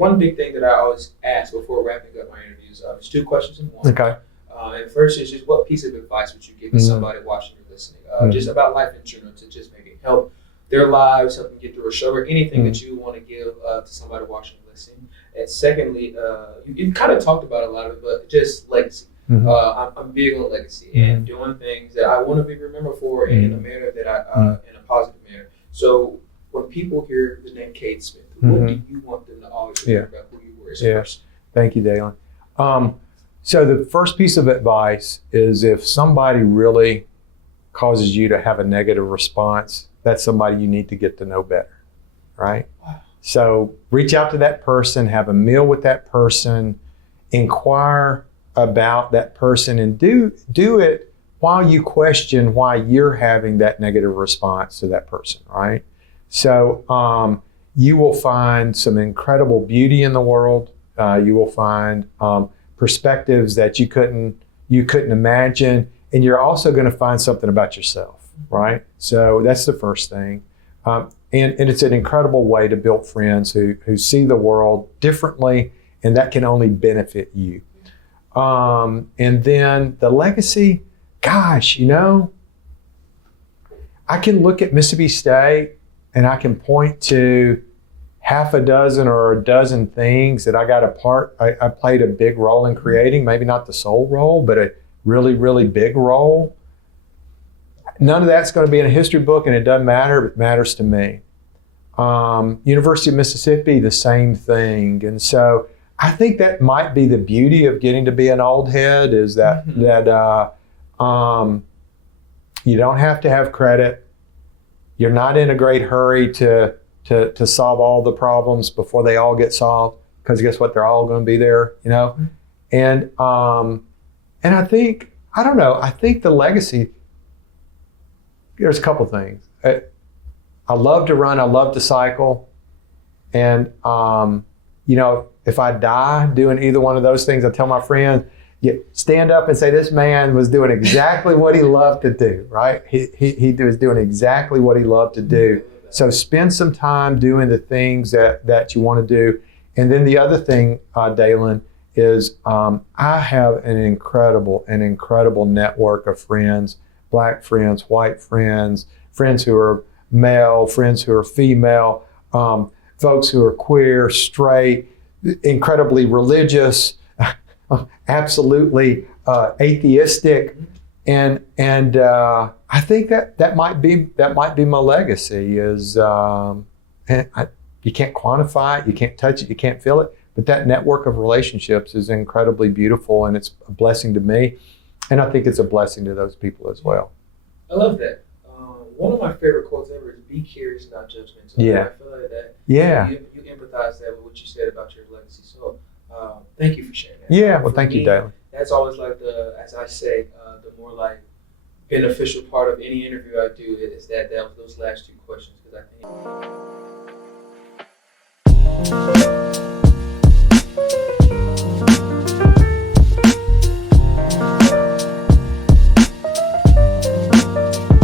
one big thing that I always ask before wrapping up my interviews, it's 2 questions in one. Okay. And first is just what piece of advice would you give to somebody watching or listening, just about life in general, to just maybe help their lives, help them get through a show, or anything that you want to give to somebody watching or listening. And secondly, you kind of talked about a lot of it, but just legacy. I'm big on legacy and doing things that I want to be remembered for in a manner that in a positive manner. So when people hear the name Cade Smith, what do you want them to always remember about who you were as a person? Thank you, Dalen. So the first piece of advice is if somebody really causes you to have a negative response, that's somebody you need to get to know better, right? Wow. So reach out to that person, have a meal with that person, inquire about that person, and do it while you question why you're having that negative response to that person, right? So you will find some incredible beauty in the world. You will find perspectives that you couldn't imagine, and you're also going to find something about yourself, right? So that's the first thing. And it's an incredible way to build friends who see the world differently, and that can only benefit you. And then the legacy, gosh, I can look at Mississippi State and I can point to half a dozen or a dozen things that I played a big role in creating, maybe not the sole role, but a really, really big role. None of that's going to be in a history book, and it doesn't matter, it matters to me. University of Mississippi, the same thing. And so I think that might be the beauty of getting to be an old head, is that you don't have to have credit. You're not in a great hurry to solve all the problems before they all get solved, because guess what? They're all going to be there, And I think, I think the legacy, there's a couple things. I love to run, I love to cycle. And, if I die doing either one of those things, I tell my friends, stand up and say, this man was doing exactly what he loved to do, right? He was doing exactly what he loved to do. So spend some time doing the things that you want to do. And then the other thing, Dalen, is I have an incredible network of friends, Black friends, white friends, friends who are male, friends who are female, folks who are queer, straight, incredibly religious, absolutely atheistic, and I think that might be my legacy. Is you can't quantify it, you can't touch it, you can't feel it, but that network of relationships is incredibly beautiful, and it's a blessing to me, and I think it's a blessing to those people as well. I love that. One of my favorite quotes ever is "Be curious, not judgmental." Yeah. I feel like that. Yeah. You empathize that with what you said about your legacy. So thank you for sharing that. Yeah. Well, thank you, Dalen. That's always like as I say, the more like beneficial part of any interview I do is those last 2 questions, because I think.